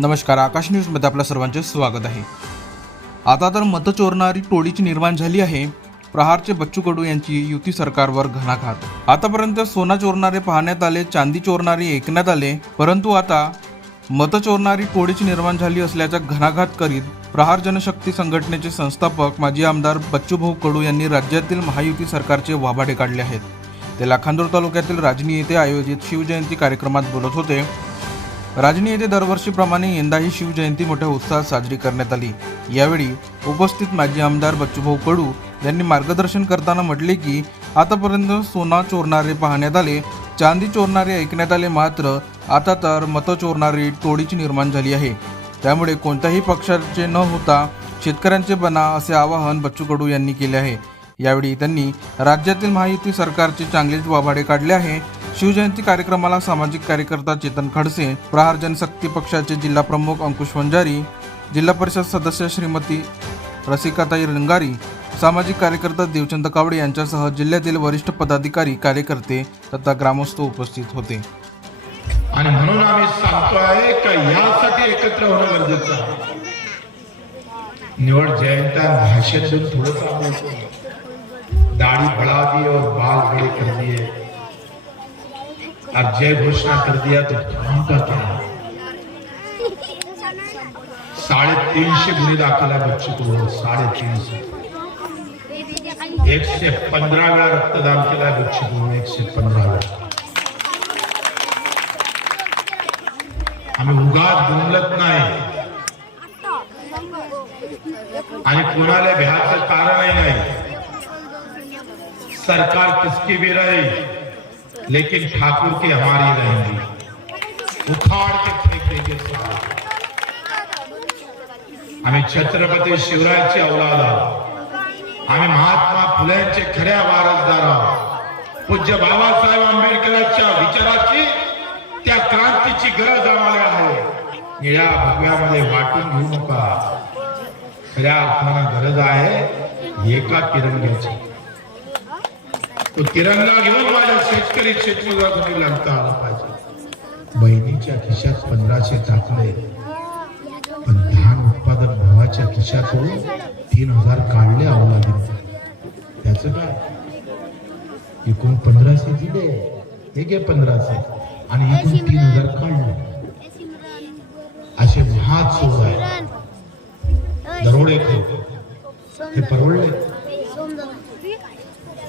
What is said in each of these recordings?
नमस्कार आकाश न्यूजमध्ये आपल्या सर्वांचे स्वागत आहे. आता तर मतं चोरणारी टोळीची निर्माण झाली आहे. प्रहारचे बच्चू कडू यांची युती सरकारवर घणाघात. आतापर्यंत सोना चोरणारे पाहण्यात आले चांदी चोरणारे ऐकण्यात आले परंतु आता मतं चोरणारी टोळीची निर्माण झाली असल्याचा घणाघात करीत प्रहार जनशक्ती संघटनेचे संस्थापक माजी आमदार बच्चूभाऊ कडू यांनी राज्यातील महायुती सरकारचे वाभाडे काढले आहेत. ते लाखांदूर तालुक्यातील राजनी येथे आयोजित शिवजयंती कार्यक्रमात बोलत होते. राजनी येथे दरवर्षीप्रमाणे यंदाही शिवजयंती मोठ्या उत्साहात साजरी करण्यात आली. यावेळी उपस्थित माजी आमदार बच्चूभाऊ कडू यांनी मार्गदर्शन करताना म्हटले की आतापर्यंत सोना चोरणारे पाहण्यात आले चांदी चोरणारे ऐकण्यात आले मात्र आता तर मतं चोरणारी टोळीची निर्माण झाली आहे. त्यामुळे कोणत्याही पक्षाचे न होता शेतकऱ्यांचे बना असे आवाहन बच्चू कडू यांनी केले आहे. यावेळी त्यांनी राज्यातील महायुती सरकारचे चांगलेच वाभाडे काढले आहे. शिवजयंती कार्यक्रमाला सामाजिक कार्यकर्ता चेतन खडसे प्रहार जनशक्ती पक्षाचे जिल्हा प्रमुख अंकुश वंजारी जिल्हा परिषद सदस्य श्रीमती रसिकाताई रंगारी सामाजिक कार्यकर्ता देवचंद कावडे यांच्यासह जिल्ह्यातील वरिष्ठ पदाधिकारी कार्यकर्ते तथा ग्रामस्थ उपस्थित होते. आणि म्हणून आम्ही सांगतो आहे का यासाठी एकत्र होणं गरजेचं आहे. निवड जयंता भाषेतून थोडं दाढ़ी बढ़ा दी और बाल बड़े कर दिए और जय घोषणा कर दिया तो काम का क्या साढ़े तीनशे गुन्हे दाखल आहे बच्चू को साढ़े तीन से एक से पंद्रह वेळा रक्तदान केलाय बच्चू को एक एकशे पंधरा वेळा आम्ही उगाच गुंगलत नाही आणि कोणाला भ्याचं कारणही नाही सरकार किसकी भी रहे लेकिन ठाकुर की हमारी रहेंगी उखाड़ के फेंक देंगे आम्ही छत्रपती शिवरायांची औलाद आहोत आम्ही महात्मा फुल्यांचे खऱ्या वारसदार आहोत पूज्य बाबासाहेब आंबेडकरांच्या विचाराची त्या क्रांतीची गरज आम्हाला आहे। निळ्या भगव्यामध्ये वाटून घेऊ नका। खऱ्या अर्थानं गरज आहे एका तिरंग्याची। तो तिरंगा घेऊन माझ्या शेतकरी शेतकऱ्याला तुम्ही आला पाहिजे. बहिणीच्या खिशात पंधराशे टाकले पण धान उत्पादक भावाच्या खिशातून तीन हजार काढले अवलादी त्याच काय? एकूण पंधराशे दिले. हे घे पंधराशे. आणि एकूण तीन हजार काढले.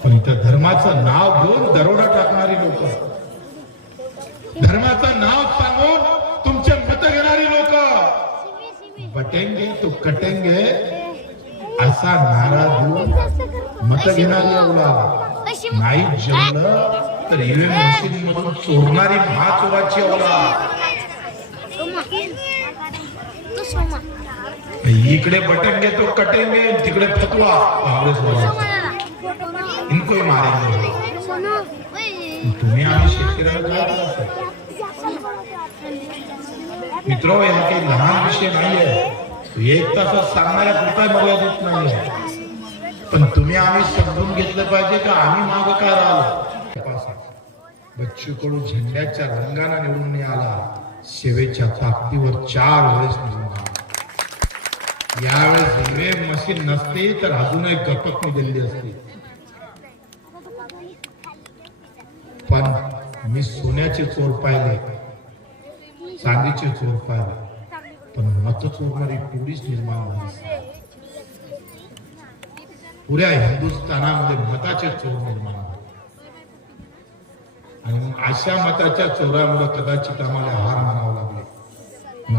पण इथं धर्माचं नाव घेऊन दरोडा टाकणारी लोक. धर्माचं नाव सांगून तुमचे मत घेणारी लोक. बटेंगे तू कटेंगे असा नारा देऊन मत घेणारी एवढा. नाही जेवलं तर ईव्हीएम मशीन मधून चोरणारी महाचोराची एवढा. इकडे बटेंगे तो कटेंगे तिकडे फतवा. काँग्रेस इनको ही मारेंगे तुम्ही आम्ही शेतकऱ्याला काय त्रास हा काही लहान विषय नाहीये. एक तासात सांगणाऱ्या पुरता मर्यादित नाहीये. पण तुम्ही आम्ही समजून घेतलं पाहिजे का आम्ही माग काय राहिलो? बच्चू कडू झेंड्याच्या रंगाने निवडून आला सेवेच्या ताकदीवर चार वेळेस निवडून आला. यावेळेस ईव्हीएम मशीन नसते तर अजूनही गपक दिली असते. पण मी सोन्याचे चोर पाहिले. चांदीचे चोर पाहिले. पण मत चोरणारी टुरिस्ट निर्माण झाली. पुऱ्या हिंदुस्थानामध्ये मताचे चोर निर्माण झाले. आणि अशा मताच्या चोरामुळे कदाचित आम्हाला हार मानावा